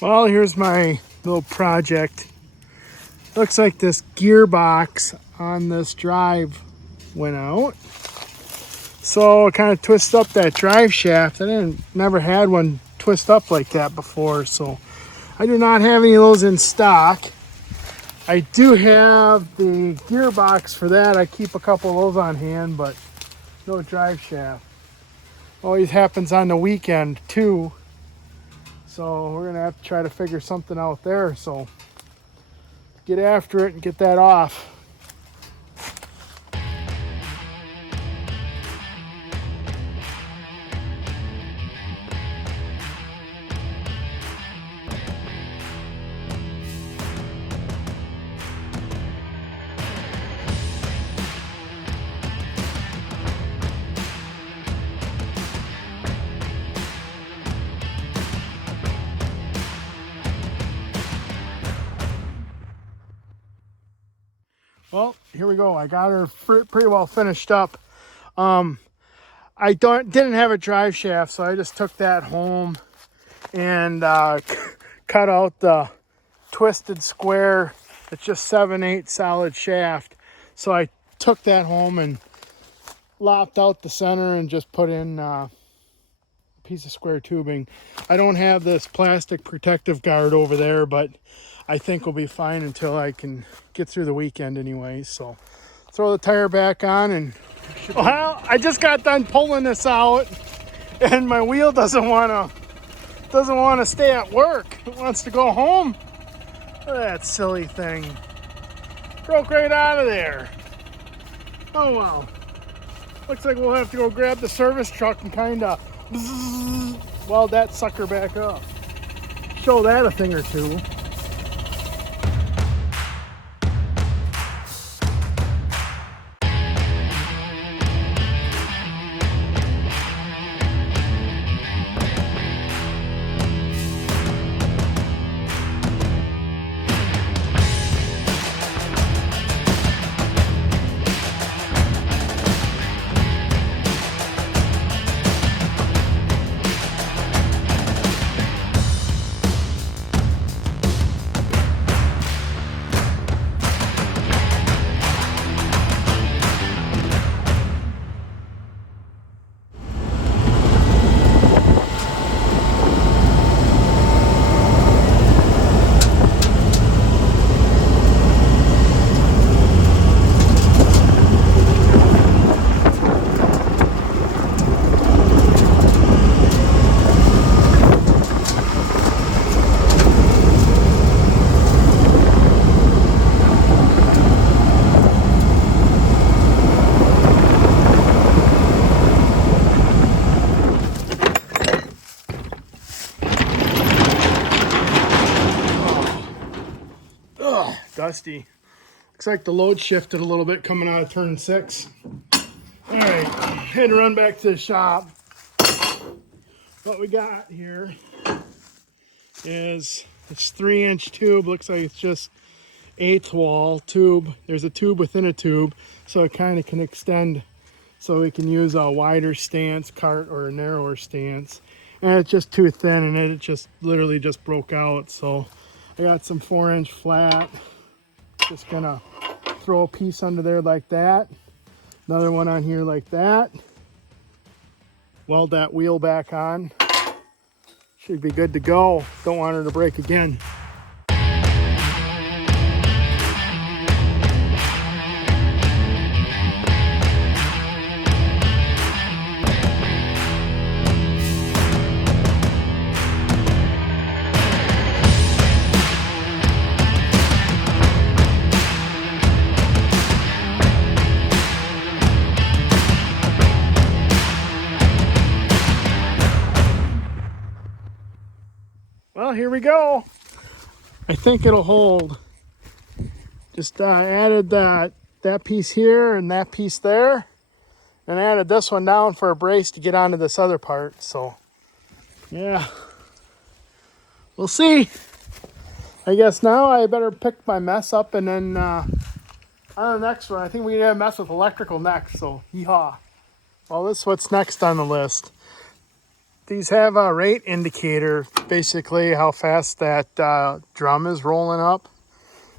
Well, here's my little project. Looks like this gearbox on this drive went out. So I kind of twist up that drive shaft. I never had one twist up like that before, so I do not have any of those in stock. I do have the gearbox for that. I keep a couple of those on hand, but no drive shaft. Always happens on the weekend too. So we're gonna have to try to figure something out there. So get after it and get that off. Well, here we go. I got her pretty well finished up. I didn't have a drive shaft, so I just took that home and cut out the twisted square. It's just 7/8 solid shaft. So I took that home and lopped out the center and just put in a piece of square tubing. I don't have this plastic protective guard over there, but I think we'll be fine until I can get through the weekend anyway. So throw the tire back on and well, I just got done pulling this out and my wheel doesn't want to stay at work. It wants to go home. Look at that silly thing. Broke right out of there. Oh well. Looks like we'll have to go grab the service truck and kind of weld that sucker back up. Show that a thing or two. Dusty. Looks like the load shifted a little bit coming out of turn 6. All right, had to run back to the shop. What we got here is it's 3-inch tube. Looks like it's just 1/8 wall tube. There's a tube within a tube, so it kind of can extend so we can use a wider stance cart or a narrower stance. And it's just too thin and it just literally just broke out. So I got some 4-inch flat. Just gonna throw a piece under there like that. Another one on here like that. Weld that wheel back on. Should be good to go. Don't want her to break again. Well, here we go. I think it'll hold. Just added that piece here and that piece there, and added this one down for a brace to get onto this other part. So, yeah, we'll see. I guess now I better pick my mess up and then on the next one, I think we gotta mess with electrical next. So, yeehaw. Well, this is what's next on the list. these have a rate indicator, basically how fast that drum is rolling up.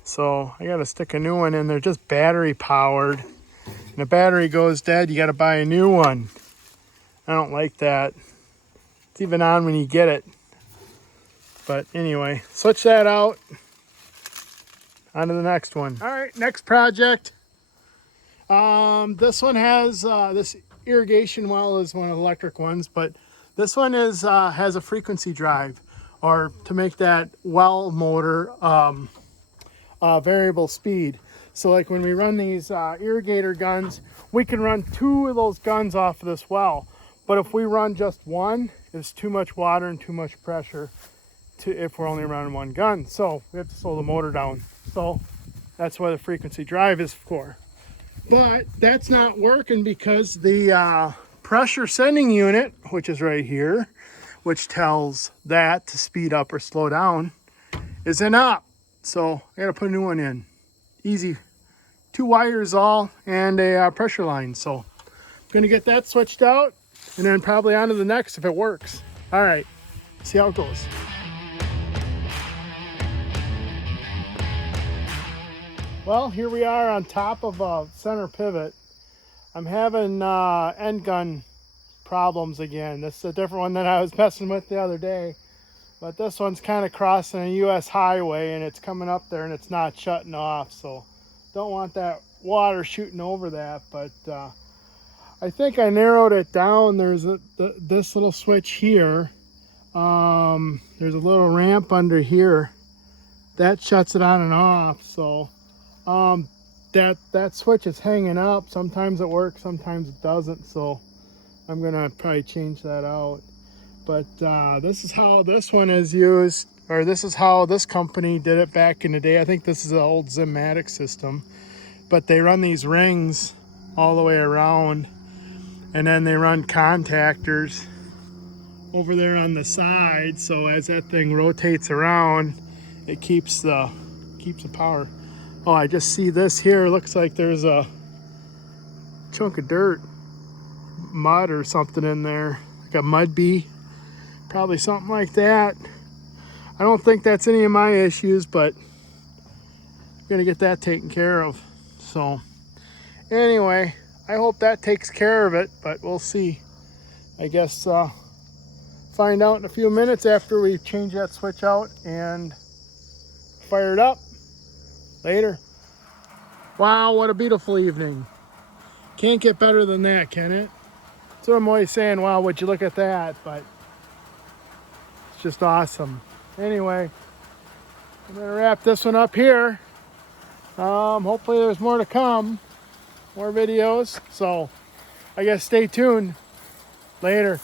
So I got to stick a new one in there, just battery powered. And the battery goes dead, you got to buy a new one. I don't like that. It's even on when you get it. But anyway, switch that out. On to the next one. All right, next project. This one has, this irrigation well is one of the electric ones, but this one is has a frequency drive, or to make that well motor variable speed. So like when we run these irrigator guns, we can run 2 of those guns off of this well. But if we run just one, it's too much water and too much pressure if we're only running 1 gun. So we have to slow the motor down. So that's what the frequency drive is for. But that's not working because the pressure sending unit, which is right here, which tells that to speed up or slow down, isn't up. So I gotta put a new one in. Easy. 2 wires all and a pressure line. So I'm gonna get that switched out and then probably on to the next if it works. All right, see how it goes. Well, here we are on top of a center pivot. I'm having end gun problems again. This is a different one that I was messing with the other day. But this one's kind of crossing a US highway and it's coming up there and it's not shutting off. So don't want that water shooting over that. But I think I narrowed it down. There's this little switch here. There's a little ramp under here. That shuts it on and off. So that switch is hanging up. Sometimes it works, sometimes it doesn't. So I'm gonna probably change that out. But this is how this one is used, or this is how this company did it back in the day. I think this is an old Zimatic system, but they run these rings all the way around, and then they run contactors over there on the side. So as that thing rotates around, it keeps the power. Oh, I just see this here. It looks like there's a chunk of dirt, mud or something in there, like a mud bee. Probably something like that. I don't think that's any of my issues, but I'm gonna get that taken care of. So anyway, I hope that takes care of it, but we'll see. I guess find out in a few minutes after we change that switch out and fire it up. Later. Wow, what a beautiful evening. Can't get better than that, can it? So I'm always saying, wow, would you look at that? But it's just awesome. Anyway, I'm gonna wrap this one up here. Hopefully there's more to come, more videos. So I guess stay tuned. Later.